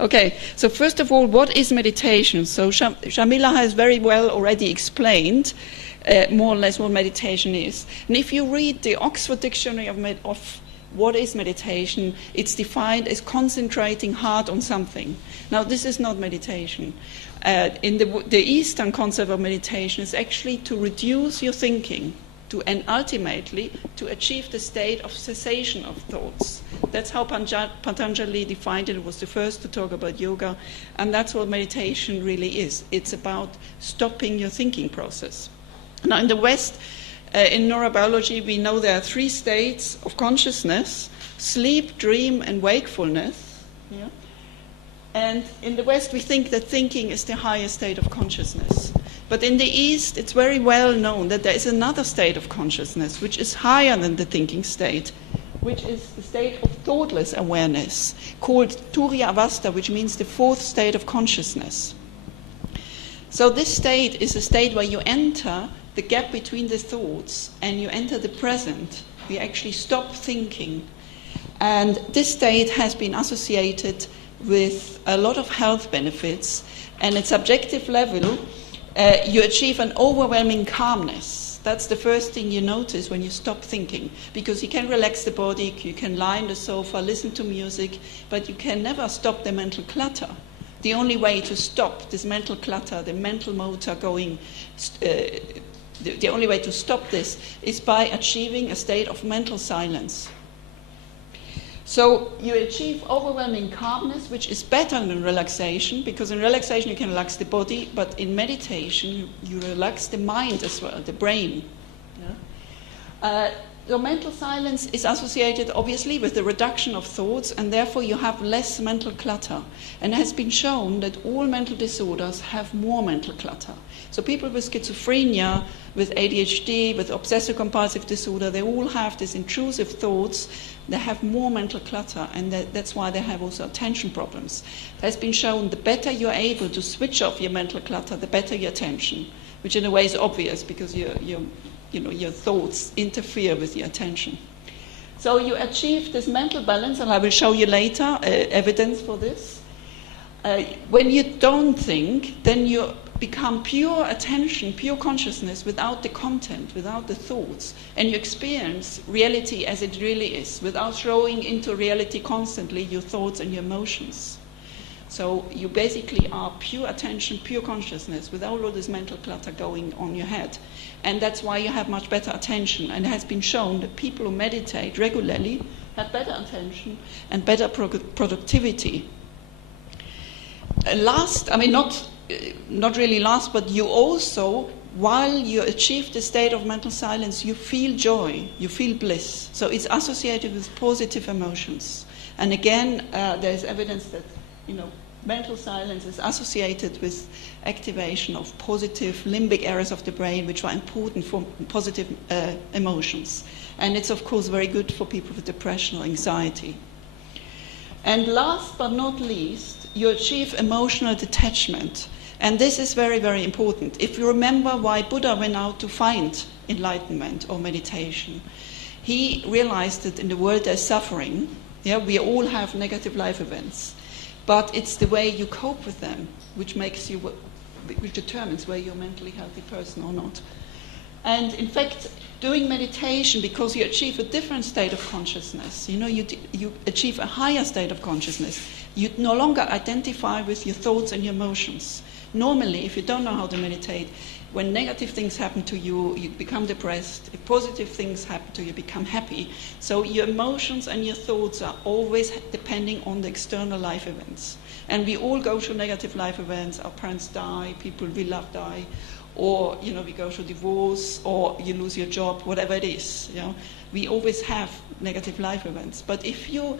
Okay, so first of all, what is meditation? So Shamila has very well already explained more or less what meditation is. And if you read the Oxford Dictionary of what is meditation, it's defined as concentrating hard on something. Now, this is not meditation. In the Eastern concept of meditation is actually to reduce your thinking, and ultimately to achieve the state of cessation of thoughts. That's how Patanjali defined it. It was the first to talk about yoga, and that's what meditation really is. It's about stopping your thinking process. Now, in the West, in neurobiology, we know there are 3 states of consciousness: sleep, dream, and wakefulness. Yeah? And in the West, we think that thinking is the highest state of consciousness. But in the East, it's very well known that there is another state of consciousness which is higher than the thinking state, which is the state of thoughtless awareness, called Turiya Avastha, which means the 4th state of consciousness. So this state is a state where you enter the gap between the thoughts and you enter the present. You actually stop thinking. And this state has been associated with a lot of health benefits, and at subjective level, you achieve an overwhelming calmness. That's the first thing you notice when you stop thinking, because you can relax the body, you can lie on the sofa, listen to music, but you can never stop the mental clutter. The only way to stop this mental clutter, the mental motor going, the only way to stop this is by achieving a state of mental silence. So you achieve overwhelming calmness, which is better than relaxation, because in relaxation you can relax the body, but in meditation you relax the mind as well, the brain. Yeah? So mental silence is associated obviously with the reduction of thoughts, and therefore you have less mental clutter. And it has been shown that all mental disorders have more mental clutter. So people with schizophrenia, with ADHD, with obsessive-compulsive disorder, they all have these intrusive thoughts. They have more mental clutter, and that's why they have also attention problems. It has been shown the better you're able to switch off your mental clutter, the better your attention, which in a way is obvious because your thoughts interfere with your attention. So you achieve this mental balance, and I will show you later evidence for this. When you don't think, then you become pure attention, pure consciousness without the content, without the thoughts, and you experience reality as it really is, without throwing into reality constantly your thoughts and your emotions. So you basically are pure attention, pure consciousness, without all this mental clutter going on your head. And that's why you have much better attention. And it has been shown that people who meditate regularly have better attention and better productivity. Not really last, but you also, while you achieve the state of mental silence, you feel joy, you feel bliss. So it's associated with positive emotions. And again, there's evidence that mental silence is associated with activation of positive limbic areas of the brain, which are important for positive emotions. And it's, of course, very good for people with depression or anxiety. And last but not least, you achieve emotional detachment. And this is very, very important. If you remember why Buddha went out to find enlightenment or meditation, he realized that in the world there's suffering. Yeah, we all have negative life events. But it's the way you cope with them which determines whether you're a mentally healthy person or not. And in fact, doing meditation, because you achieve a different state of consciousness, you achieve a higher state of consciousness. You no longer identify with your thoughts and your emotions. Normally, if you don't know how to meditate, when negative things happen to you, you become depressed. If positive things happen to you, you become happy. So your emotions and your thoughts are always depending on the external life events. And we all go through negative life events. Our parents die, people we love die, or we go through divorce, or you lose your job, whatever it is. We always have negative life events. But if you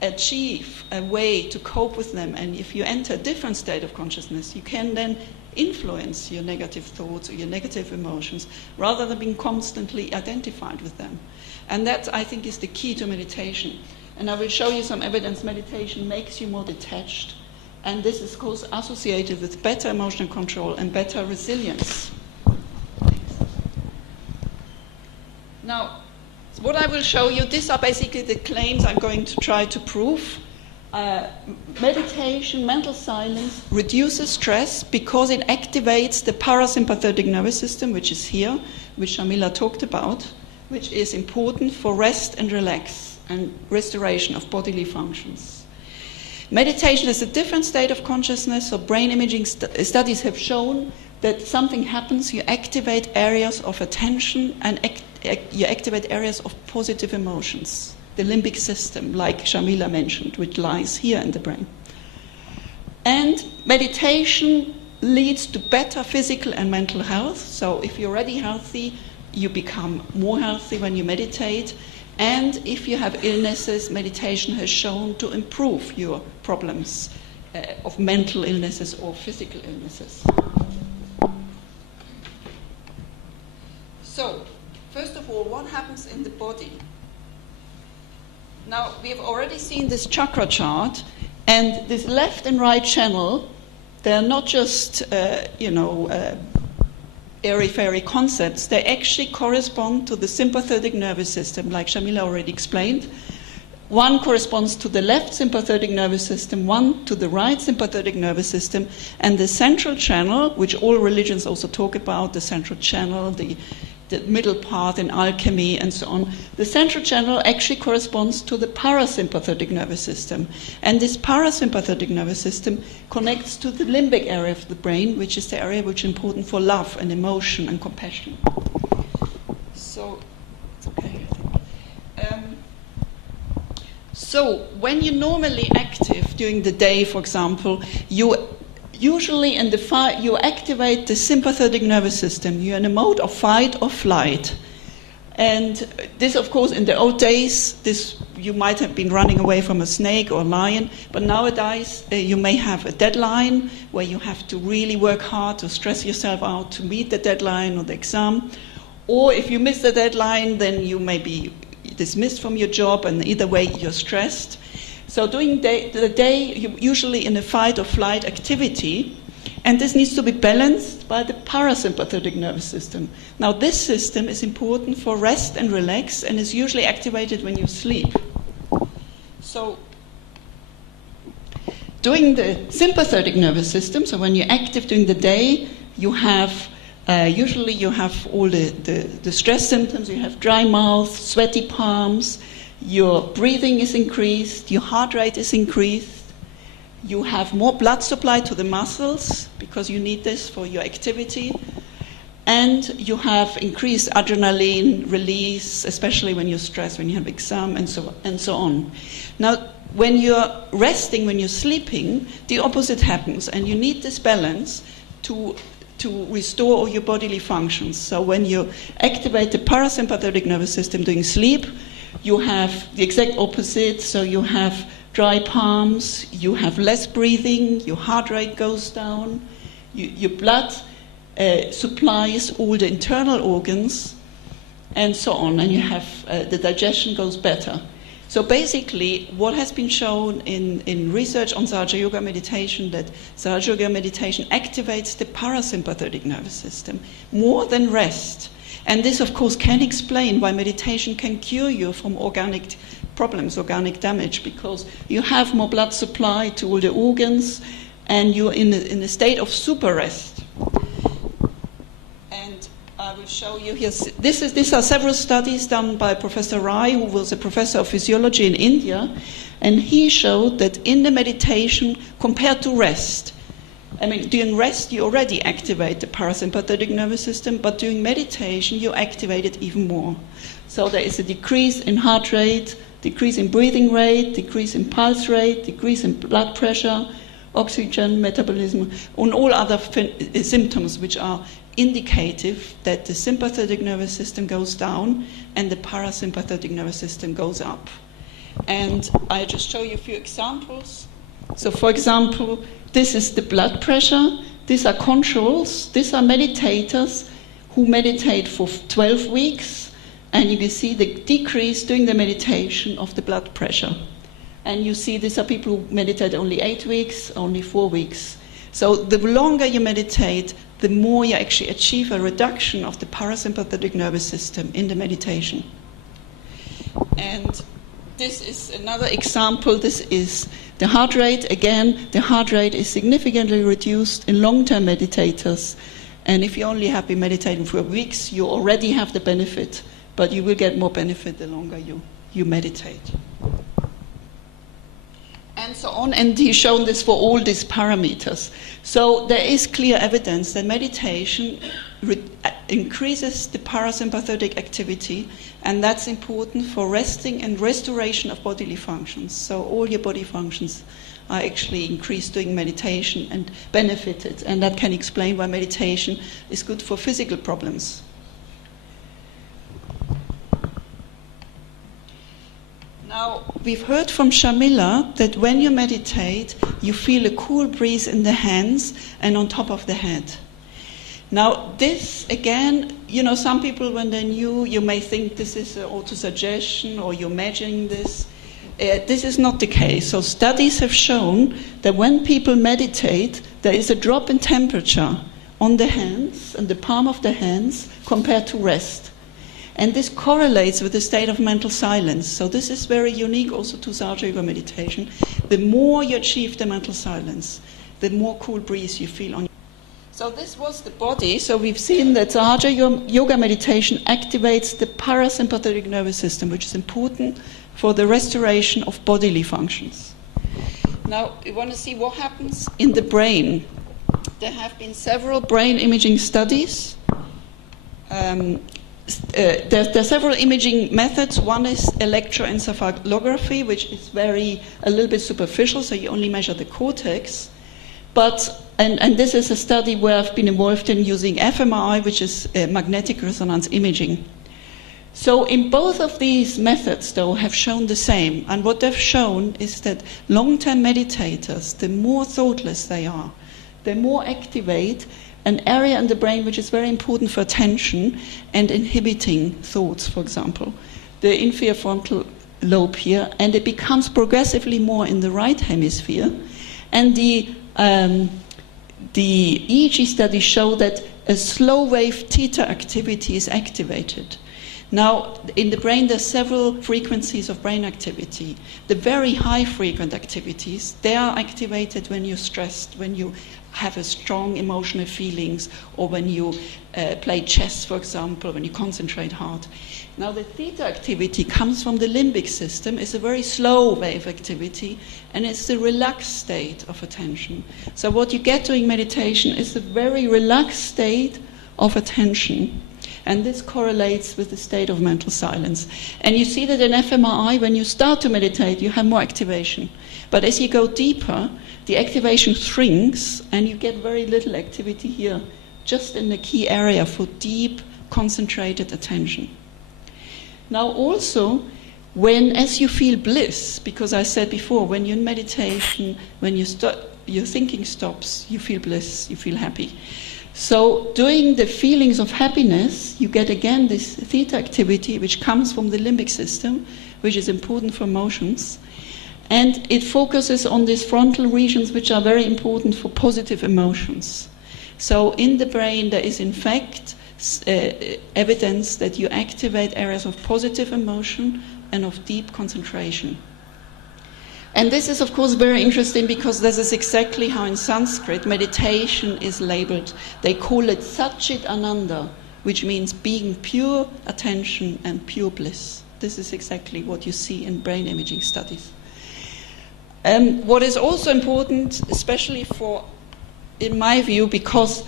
achieve a way to cope with them, and if you enter a different state of consciousness, you can then influence your negative thoughts or your negative emotions rather than being constantly identified with them. And that, I think, is the key to meditation. And I will show you some evidence. Meditation makes you more detached, and this is, of course, associated with better emotional control and better resilience. Now, what I will show you, these are basically the claims I'm going to try to prove. meditation, mental silence, reduces stress because it activates the parasympathetic nervous system, which is here, which Shamila talked about, which is important for rest and relax and restoration of bodily functions. Meditation is a different state of consciousness, so brain imaging studies have shown that something happens, you activate areas of attention and you activate areas of positive emotions. The limbic system, like Shamila mentioned, which lies here in the brain. And meditation leads to better physical and mental health. So if you're already healthy, you become more healthy when you meditate. And if you have illnesses, meditation has shown to improve your problems of mental illnesses or physical illnesses. So, first of all, what happens in the body? Now, we have already seen this chakra chart, and this left and right channel, they're not just, airy-fairy concepts. They actually correspond to the sympathetic nervous system, like Shamila already explained. One corresponds to the left sympathetic nervous system, one to the right sympathetic nervous system, and the central channel, which all religions also talk about, the central channel, the middle part in alchemy and so on. The central channel actually corresponds to the parasympathetic nervous system. And this parasympathetic nervous system connects to the limbic area of the brain, which is the area which is important for love and emotion and compassion. So, it's okay, I think. So, when you're normally active during the day, for example, usually in the fight, you activate the sympathetic nervous system. You're in a mode of fight or flight. And this, of course, in the old days, you might have been running away from a snake or a lion, but nowadays you may have a deadline where you have to really work hard to stress yourself out to meet the deadline or the exam. Or if you miss the deadline, then you may be dismissed from your job, and either way you're stressed. So during the day, you're usually in a fight or flight activity, and this needs to be balanced by the parasympathetic nervous system. Now, this system is important for rest and relax, and is usually activated when you sleep. So, during the sympathetic nervous system, so when you're active during the day, you have usually you have all the stress symptoms. You have dry mouth, sweaty palms. Your breathing is increased, your heart rate is increased, you have more blood supply to the muscles because you need this for your activity, and you have increased adrenaline release, especially when you're stressed, when you have exam, and so on. Now, when you're resting, when you're sleeping, the opposite happens, and you need this balance to restore all your bodily functions. So when you activate the parasympathetic nervous system during sleep, you have the exact opposite, so you have dry palms, you have less breathing, your heart rate goes down, your blood supplies all the internal organs, and so on, and you have the digestion goes better. So basically, what has been shown in research on Sahaja Yoga Meditation, that Sahaja Yoga Meditation activates the parasympathetic nervous system more than rest. And this, of course, can explain why meditation can cure you from organic problems, organic damage, because you have more blood supply to all the organs, and you're in a state of super rest. And I will show you here. These are several studies done by Professor Rai, who was a professor of physiology in India, and he showed that in the meditation, compared to rest, during rest, you already activate the parasympathetic nervous system, but during meditation, you activate it even more. So there is a decrease in heart rate, decrease in breathing rate, decrease in pulse rate, decrease in blood pressure, oxygen metabolism, and all other symptoms which are indicative that the sympathetic nervous system goes down and the parasympathetic nervous system goes up. And I just show you a few examples. So, for example, this is the blood pressure. These are controls. These are meditators who meditate for 12 weeks. And you can see the decrease during the meditation of the blood pressure. And you see these are people who meditate only 8 weeks, only 4 weeks. So the longer you meditate, the more you actually achieve a reduction of the parasympathetic nervous system in the meditation. And this is another example. This is the heart rate. Again, the heart rate is significantly reduced in long-term meditators. And if you only have been meditating for weeks, you already have the benefit, but you will get more benefit the longer you meditate. And so on, and he's shown this for all these parameters. So there is clear evidence that meditation increases the parasympathetic activity, and that's important for resting and restoration of bodily functions. So all your body functions are actually increased doing meditation and benefited, and that can explain why meditation is good for physical problems. Now, we've heard from Shamila that when you meditate, you feel a cool breeze in the hands and on top of the head. Now, this, again, you know, some people, when they're new, you may think this is autosuggestion or you're imagining this. This is not the case. So studies have shown that when people meditate, there is a drop in temperature on the hands and the palm of the hands compared to rest. And this correlates with the state of mental silence. So this is very unique also to Sahaja Yoga meditation. The more you achieve the mental silence, the more cool breeze you feel on. So this was the body. So we've seen that Sahaja Yoga meditation activates the parasympathetic nervous system, which is important for the restoration of bodily functions. Now, we want to see what happens in the brain. There have been several brain imaging studies. There are several imaging methods. One is electroencephalography, which is a little bit superficial, so you only measure the cortex. And this is a study where I've been involved in using fMRI, which is magnetic resonance imaging. So in both of these methods, though, have shown the same. And what they've shown is that long-term meditators, the more thoughtless they are, the more activate an area in the brain which is very important for attention and inhibiting thoughts, for example, the inferior frontal lobe here, and it becomes progressively more in the right hemisphere. And the EEG studies show that a slow wave theta activity is activated. Now, in the brain, there are several frequencies of brain activity. The very high frequent activities, they are activated when you're stressed, when you have a strong emotional feelings, or when you play chess, for example, when you concentrate hard. Now, the theta activity comes from the limbic system. It's a very slow wave activity, and it's the relaxed state of attention. So what you get during meditation is a very relaxed state of attention. And this correlates with the state of mental silence. And you see that in fMRI, when you start to meditate, you have more activation. But as you go deeper, the activation shrinks, and you get very little activity here, just in the key area for deep, concentrated attention. Now also, as you feel bliss, because I said before, when you're in meditation, when your thinking stops, you feel bliss, you feel happy. So during the feelings of happiness, you get again this theta activity, which comes from the limbic system, which is important for emotions. And it focuses on these frontal regions, which are very important for positive emotions. So in the brain, there is in fact evidence that you activate areas of positive emotion and of deep concentration. And this is, of course, very interesting because this is exactly how in Sanskrit meditation is labeled. They call it Satchit Ananda, which means being pure attention and pure bliss. This is exactly what you see in brain imaging studies. What is also important, especially in my view, because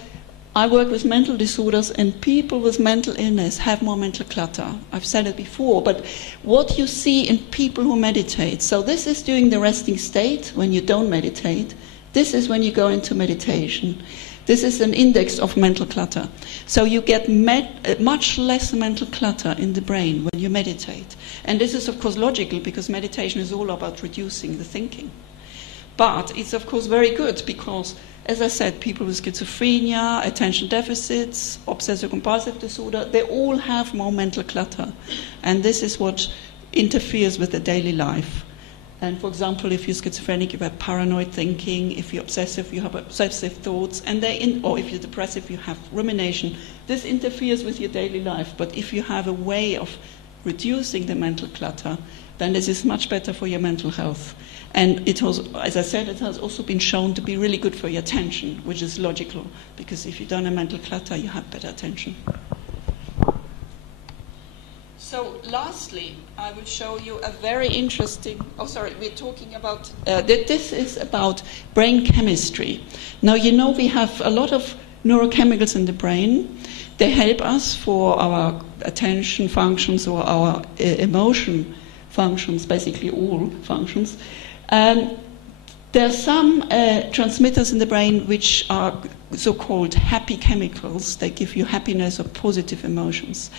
I work with mental disorders, and people with mental illness have more mental clutter. I've said it before, but what you see in people who meditate, so this is during the resting state, when you don't meditate. This is when you go into meditation. This is an index of mental clutter. So you get much less mental clutter in the brain when you meditate. And this is, of course, logical, because meditation is all about reducing the thinking. But it's, of course, very good because, as I said, people with schizophrenia, attention deficits, obsessive-compulsive disorder, they all have more mental clutter. And this is what interferes with the daily life. And for example, if you're schizophrenic, you have paranoid thinking. If you're obsessive, you have obsessive thoughts. Or if you're depressive, you have rumination. This interferes with your daily life. But if you have a way of reducing the mental clutter, then this is much better for your mental health. And it has, as I said, it has also been shown to be really good for your attention, which is logical, because if you don't have mental clutter, you have better attention. So lastly, I will show you a very interesting, we're talking about, this is about brain chemistry. Now, you know we have a lot of neurochemicals in the brain. They help us for our attention functions or our emotion functions, basically all functions. There are some transmitters in the brain which are so-called happy chemicals. They give you happiness or positive emotions.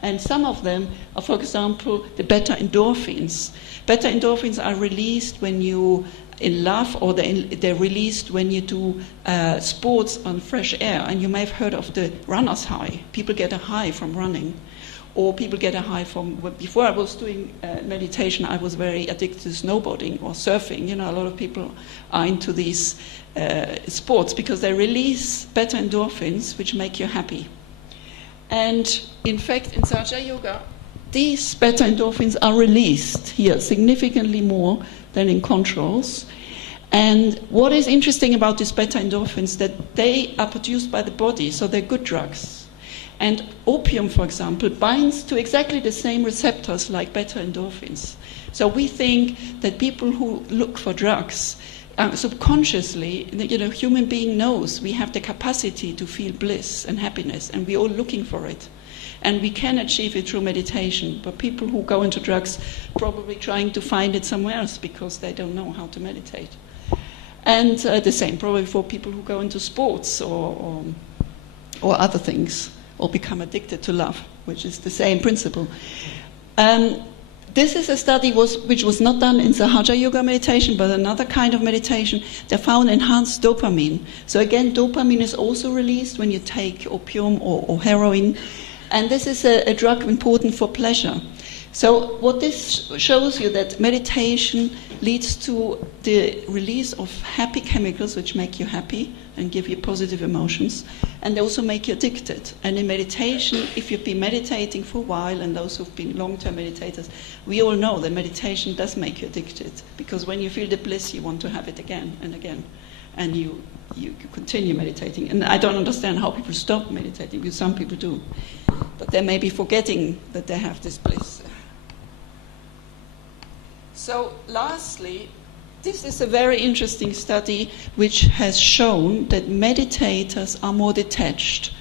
And some of them are, for example, the beta endorphins. Beta endorphins are released when you in love, or they're released when you do sports on fresh air. And you may have heard of the runner's high. People get a high from running. Or people get a high from, before I was doing meditation, I was very addicted to snowboarding or surfing. You know, a lot of people are into these sports because they release beta endorphins, which make you happy. And in fact, in Sahaja Yoga, these beta endorphins are released here significantly more than in controls. And what is interesting about these beta endorphins, that they are produced by the body, so they're good drugs. And opium, for example, binds to exactly the same receptors like beta endorphins. So we think that people who look for drugs, subconsciously, you know, human being knows we have the capacity to feel bliss and happiness, and we're all looking for it. And we can achieve it through meditation. But people who go into drugs probably trying to find it somewhere else because they don't know how to meditate. And the same probably for people who go into sports or other things, or become addicted to love, which is the same principle. This is a study which was not done in Sahaja Yoga meditation, but another kind of meditation. They found enhanced dopamine. So again, dopamine is also released when you take opium or heroin. And this is a drug important for pleasure. So what this shows you, that meditation leads to the release of happy chemicals which make you happy and give you positive emotions, and they also make you addicted. And in meditation, if you've been meditating for a while, and those who've been long-term meditators, we all know that meditation does make you addicted, because when you feel the bliss, you want to have it again and again, and you continue meditating. And I don't understand how people stop meditating, because some people do, but they may be forgetting that they have this bliss. So lastly, this is a very interesting study which has shown that meditators are more detached.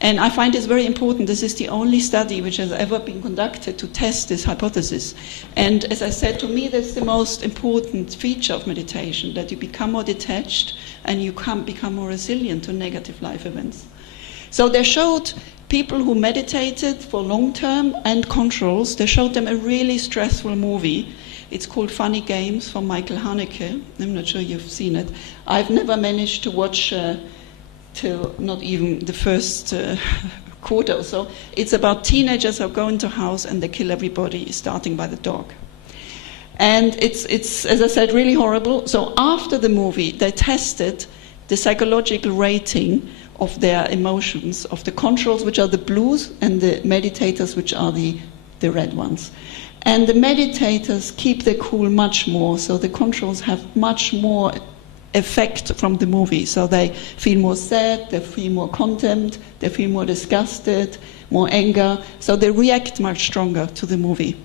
And I find this very important. This is the only study which has ever been conducted to test this hypothesis. And as I said, to me, that's the most important feature of meditation, that you become more detached and you become more resilient to negative life events. So they showed people who meditated for long term and controls, they showed them a really stressful movie. It's called Funny Games from Michael Haneke. I'm not sure you've seen it. I've never managed to watch till not even the first quarter or so. It's about teenagers who go into a house and they kill everybody, starting by the dog. And it's, as I said, really horrible. So after the movie, they tested the psychological rating of their emotions, of the controls, which are the blues, and the meditators, which are the red ones. And the meditators keep their cool much more, so the controls have much more effect from the movie. So they feel more sad, they feel more contempt, they feel more disgusted, more anger, so they react much stronger to the movie.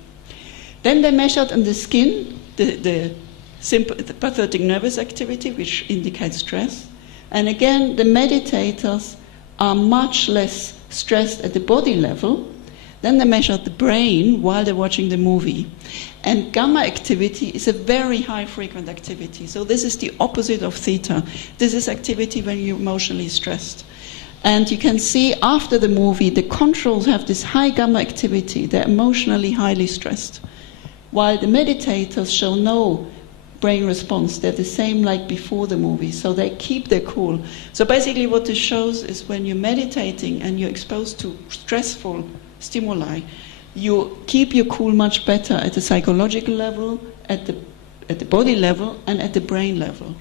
Then they measured on the skin the sympathetic nervous activity, which indicates stress. And again, the meditators are much less stressed at the body level. Then they measured the brain while they're watching the movie. And gamma activity is a very high frequent activity. So this is the opposite of theta. This is activity when you're emotionally stressed. And you can see after the movie, the controls have this high gamma activity. They're emotionally highly stressed. While the meditators show no brain response. They're the same like before the movie. So they keep their cool. So basically what this shows is when you're meditating and you're exposed to stressful stimuli, you keep your cool much better at the psychological level, at the body level, and at the brain level.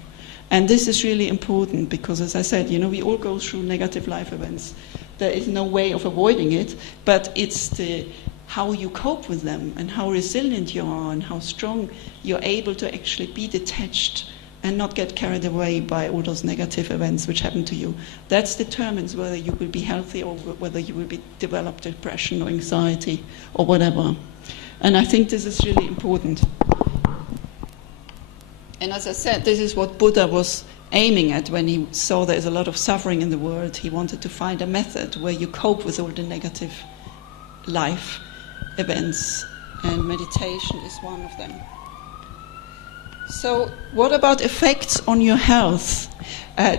And this is really important because, as I said, we all go through negative life events. There is no way of avoiding it, but it's the how you cope with them and how resilient you are and how strong you're able to actually be detached and not get carried away by all those negative events which happen to you. That determines whether you will be healthy or whether you will develop depression or anxiety or whatever. And I think this is really important. And as I said, this is what Buddha was aiming at when he saw there's a lot of suffering in the world. He wanted to find a method where you cope with all the negative life events, and meditation is one of them. So what about effects on your health?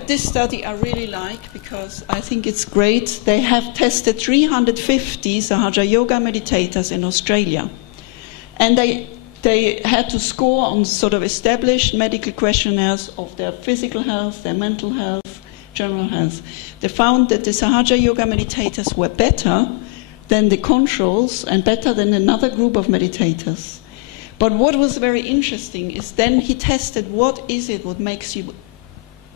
This study I really like because I think it's great. They have tested 350 Sahaja Yoga meditators in Australia, and they had to score on sort of established medical questionnaires of their physical health, their mental health, general health. They found that the Sahaja Yoga meditators were better than the controls and better than another group of meditators. But what was very interesting is then he tested what makes you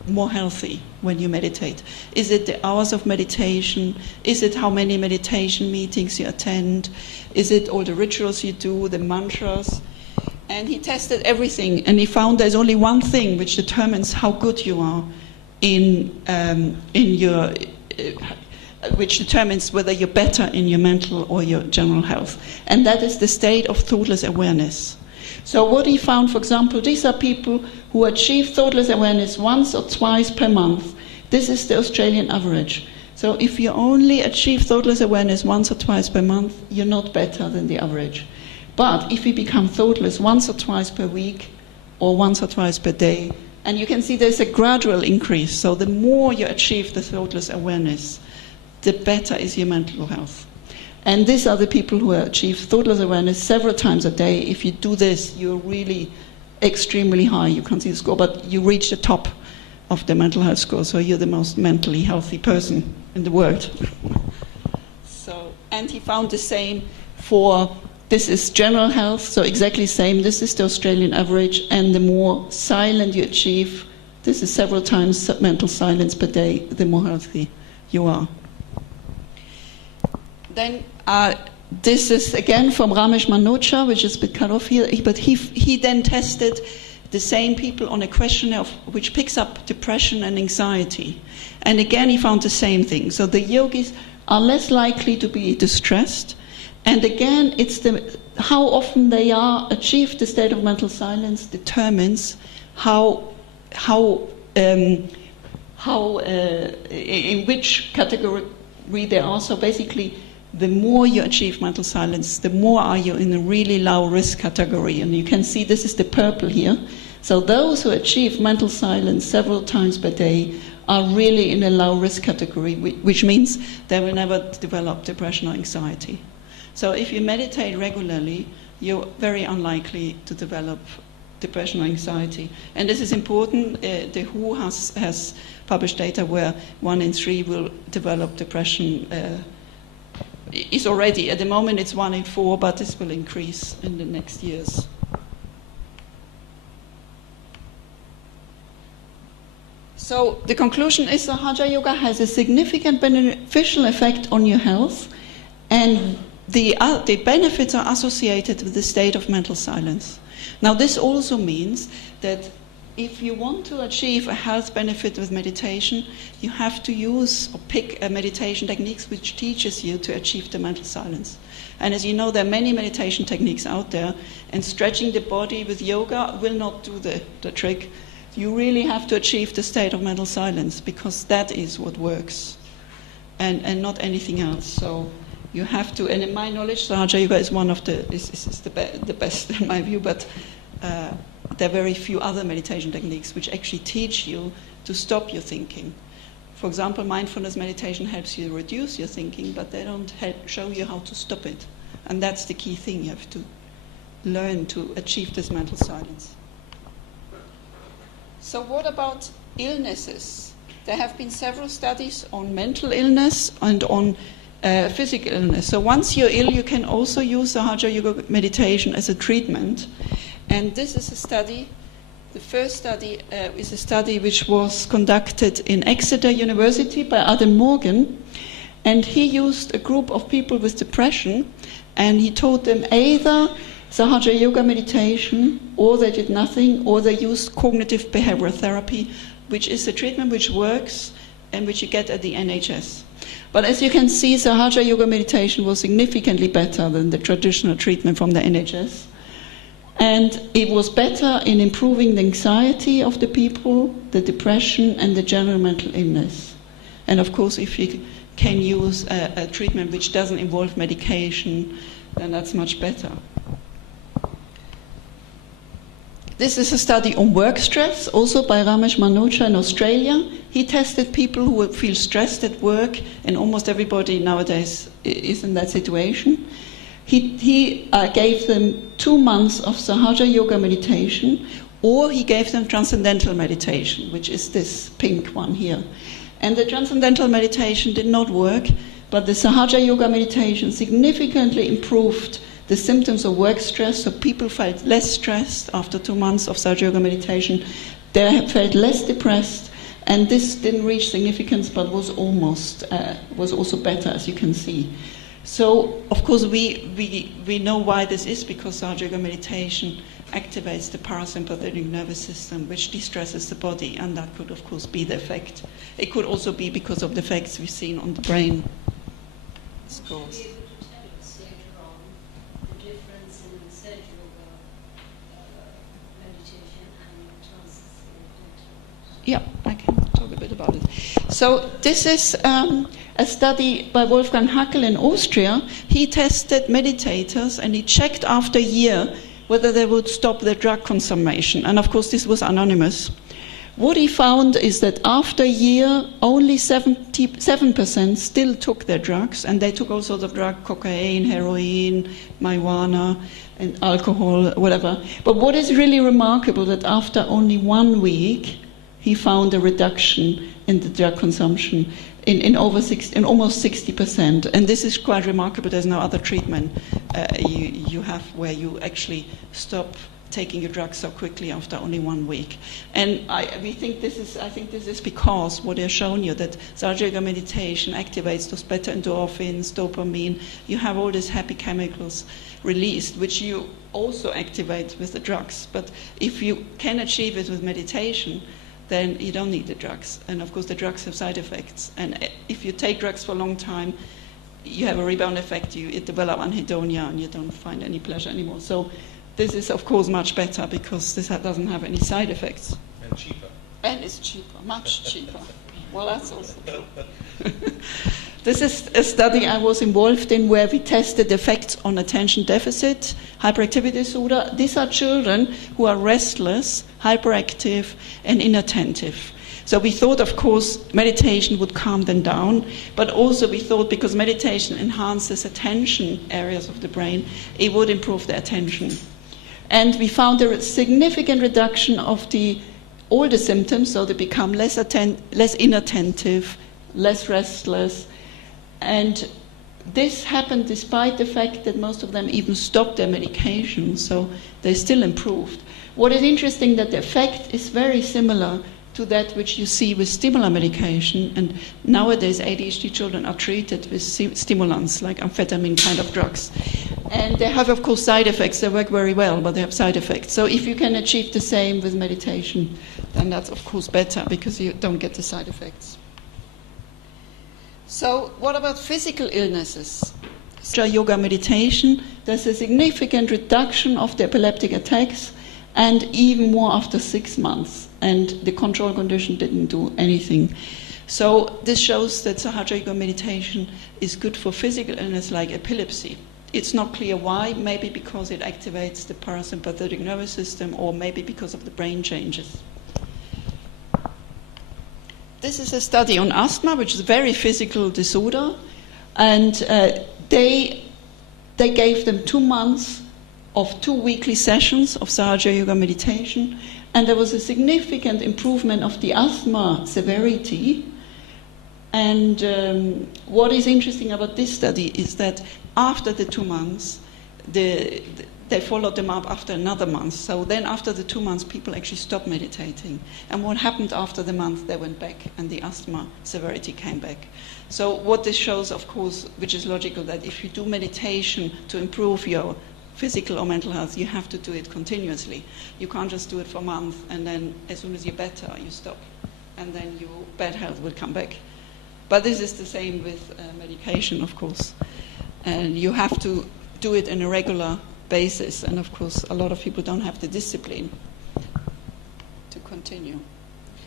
more healthy when you meditate. Is it the hours of meditation? Is it how many meditation meetings you attend? Is it all the rituals you do, the mantras? And he tested everything, and he found there's only one thing which determines how good you are which determines whether you're better in your mental or your general health. And that is the state of thoughtless awareness. So what he found, for example, these are people who achieve thoughtless awareness once or twice per month. This is the Australian average. So if you only achieve thoughtless awareness once or twice per month, you're not better than the average. But if you become thoughtless once or twice per week or once or twice per day, and you can see there's a gradual increase. So the more you achieve the thoughtless awareness, the better is your mental health. And these are the people who achieve thoughtless awareness several times a day. If you do this, you're really extremely high. You can't see the score, but you reach the top of the mental health score, so you're the most mentally healthy person in the world. And he found the same for, this is general health, so exactly the same. This is the Australian average, and the more silent you achieve, this is several times mental silence per day, the more healthy you are. Then this is again from Ramesh Manocha, which is a bit cut off here, but he then tested the same people on a questionnaire which picks up depression and anxiety. And again, he found the same thing. So the yogis are less likely to be distressed. And again, it's how often they achieve the state of mental silence determines in which category they are. So basically, the more you achieve mental silence, the more are you in a really low risk category. And you can see this is the purple here. So those who achieve mental silence several times per day are really in a low risk category, which means they will never develop depression or anxiety. So if you meditate regularly, you're very unlikely to develop depression or anxiety. And this is important. The WHO has published data where 1 in 3 will develop depression. Is already, at the moment it's 1 in 4, but this will increase in the next years. So the conclusion is Sahaja Yoga has a significant beneficial effect on your health, and the benefits are associated with the state of mental silence. Now this also means that if you want to achieve a health benefit with meditation, you have to use or pick a meditation techniques which teaches you to achieve the mental silence. And as you know, there are many meditation techniques out there, and stretching the body with yoga will not do the trick. You really have to achieve the state of mental silence, because that is what works, and not anything else. So you have to, and in my knowledge, Sahaja Yoga is one of the best in my view, but there are very few other meditation techniques which actually teach you to stop your thinking. For example, mindfulness meditation helps you reduce your thinking, but they don't show you how to stop it. And that's the key thing. You have to learn to achieve this mental silence. So what about illnesses? There have been several studies on mental illness and on physical illness. So once you're ill, you can also use Sahaja Yoga meditation as a treatment. And this is a study, the first study is a study which was conducted in Exeter University by Adam Morgan. And he used a group of people with depression, and he told them either Sahaja Yoga Meditation, or they did nothing, or they used cognitive behavioral therapy, which is a treatment which works and which you get at the NHS. But as you can see, Sahaja Yoga Meditation was significantly better than the traditional treatment from the NHS. And it was better in improving the anxiety of the people, the depression, and the general mental illness. And of course, if you can use a treatment which doesn't involve medication, then that's much better. This is a study on work stress, also by Ramesh Manocha in Australia. He tested people who feel stressed at work, and almost everybody nowadays is in that situation. He gave them 2 months of Sahaja Yoga Meditation, or he gave them Transcendental Meditation, which is this pink one here. And the Transcendental Meditation did not work, but the Sahaja Yoga Meditation significantly improved the symptoms of work stress, so people felt less stressed after 2 months of Sahaja Yoga Meditation. They felt less depressed, and this didn't reach significance, but was also better, as you can see. So, of course, we know why this is, because Sahaja Yoga Meditation activates the parasympathetic nervous system, which de-stresses the body, and that could, of course, be the effect. It could also be because of the effects we've seen on the brain scores. Yeah, I can talk a bit about it. So this is a study by Wolfgang Hackel in Austria. He tested meditators and he checked after a year whether they would stop their drug consumption. And of course this was anonymous. What he found is that after a year, only 77% still took their drugs, and they took all sorts of drugs, cocaine, heroin, marijuana, and alcohol, whatever. But what is really remarkable that after only 1 week, he found a reduction in the drug consumption in almost 60%. And this is quite remarkable. There's no other treatment you have where you actually stop taking your drugs so quickly after only 1 week. And I think this is because what they've shown you, that Sahaja Yoga Meditation activates those beta endorphins, dopamine. You have all these happy chemicals released, which you also activate with the drugs. But if you can achieve it with meditation, then you don't need the drugs. And of course the drugs have side effects. And if you take drugs for a long time, you have a rebound effect. You develop anhedonia and you don't find any pleasure anymore. So this is of course much better because this doesn't have any side effects. And cheaper. And it's cheaper, much cheaper. Well, that's also true. This is a study I was involved in where we tested effects on attention deficit, hyperactivity disorder. These are children who are restless, hyperactive, and inattentive. So we thought, of course, meditation would calm them down, but also we thought because meditation enhances attention areas of the brain, it would improve their attention. And we found a significant reduction of all the symptoms, so they become less inattentive, less restless. And this happened despite the fact that most of them even stopped their medication, so they still improved. What is interesting that the effect is very similar to that which you see with stimulant medication, and nowadays ADHD children are treated with stimulants like amphetamine kind of drugs. And they have, of course, side effects. They work very well, but they have side effects. So if you can achieve the same with meditation, then that's, of course, better because you don't get the side effects. So what about physical illnesses? Yoga meditation, there's a significant reduction of the epileptic attacks, and even more after 6 months. And the control condition didn't do anything. So this shows that Sahaja Yoga meditation is good for physical illness like epilepsy. It's not clear why, maybe because it activates the parasympathetic nervous system, or maybe because of the brain changes. This is a study on asthma, which is a very physical disorder, and they gave them 2 months of 2 weekly sessions of Sahaja Yoga meditation, and there was a significant improvement of the asthma severity. And what is interesting about this study is that after the 2 months, they followed them up after another month. So then after the 2 months, people actually stopped meditating. And what happened after the month, they went back and the asthma severity came back. So what this shows, of course, which is logical, that if you do meditation to improve your physical or mental health, you have to do it continuously. You can't just do it for a month and then as soon as you're better, you stop. And then your bad health will come back. But this is the same with medication, of course. And you have to do it on a regular basis. And of course, a lot of people don't have the discipline to continue.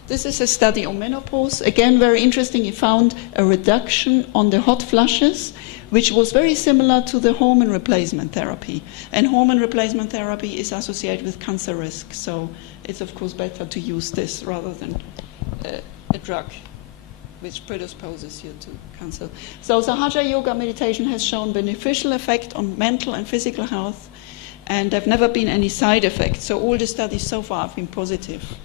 This is a study on menopause. Again, very interesting. He found a reduction on the hot flushes, which was very similar to the hormone replacement therapy. And hormone replacement therapy is associated with cancer risk. So it's, of course, better to use this rather than a drug which predisposes you to cancer. So Sahaja Yoga Meditation has shown beneficial effect on mental and physical health, and there have never been any side effects. So all the studies so far have been positive.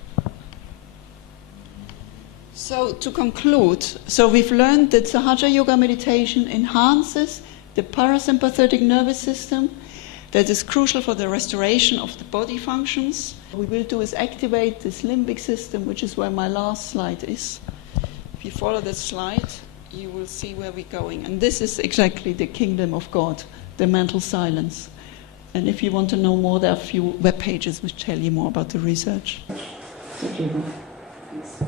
So to conclude, so we've learned that Sahaja Yoga Meditation enhances the parasympathetic nervous system. That is crucial for the restoration of the body functions. What we will do is activate this limbic system, which is where my last slide is. If you follow this slide, you will see where we're going. And this is exactly the kingdom of God, the mental silence. And if you want to know more, there are a few web pages which tell you more about the research. Thanks.